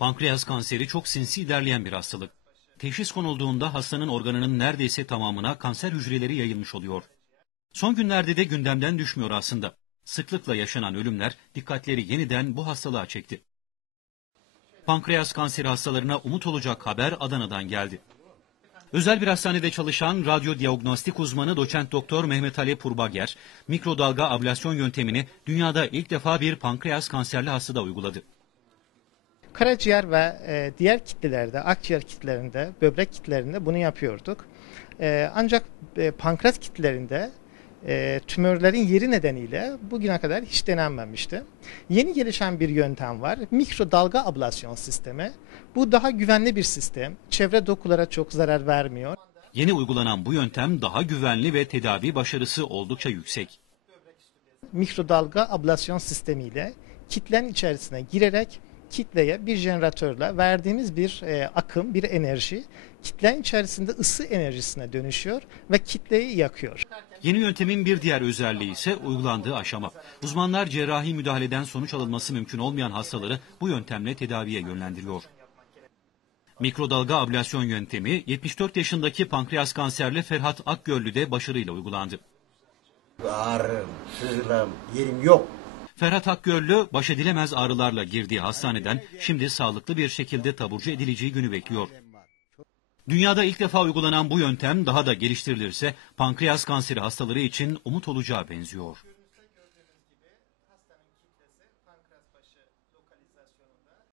Pankreas kanseri çok sinsi ilerleyen bir hastalık. Teşhis konulduğunda hastanın organının neredeyse tamamına kanser hücreleri yayılmış oluyor. Son günlerde de gündemden düşmüyor aslında. Sıklıkla yaşanan ölümler dikkatleri yeniden bu hastalığa çekti. Pankreas kanseri hastalarına umut olacak haber Adana'dan geldi. Özel bir hastanede çalışan radyo diagnostik uzmanı doçent doktor Mehmet Ali Purbager, mikrodalga ablasyon yöntemini dünyada ilk defa bir pankreas kanserli hastada uyguladı. Karaciğer ve e, diğer kitlelerde, akciğer kitlelerinde, böbrek kitlelerinde bunu yapıyorduk. E, ancak e, pankreas kitlelerinde e, tümörlerin yeri nedeniyle bugüne kadar hiç denenmemişti. Yeni gelişen bir yöntem var. Mikrodalga ablasyon sistemi. Bu daha güvenli bir sistem. Çevre dokulara çok zarar vermiyor. Yeni uygulanan bu yöntem daha güvenli ve tedavi başarısı oldukça yüksek. Mikrodalga ablasyon sistemiyle kitlenin içerisine girerek kitleye bir jeneratörle verdiğimiz bir e, akım, bir enerji kitlenin içerisinde ısı enerjisine dönüşüyor ve kitleyi yakıyor. Yeni yöntemin bir diğer özelliği ise uygulandığı aşama. Uzmanlar cerrahi müdahaleden sonuç alınması mümkün olmayan hastaları bu yöntemle tedaviye yönlendiriyor. Mikrodalga ablasyon yöntemi 74 yaşındaki pankreas kanserli Ferhat Akgörlü'de başarıyla uygulandı. Ağrım, sızlam, yerim yok. Ferhat Akgörlü baş edilemez ağrılarla girdiği hastaneden şimdi sağlıklı bir şekilde taburcu edileceği günü bekliyor. Dünyada ilk defa uygulanan bu yöntem daha da geliştirilirse pankreas kanseri hastaları için umut olacağı benziyor.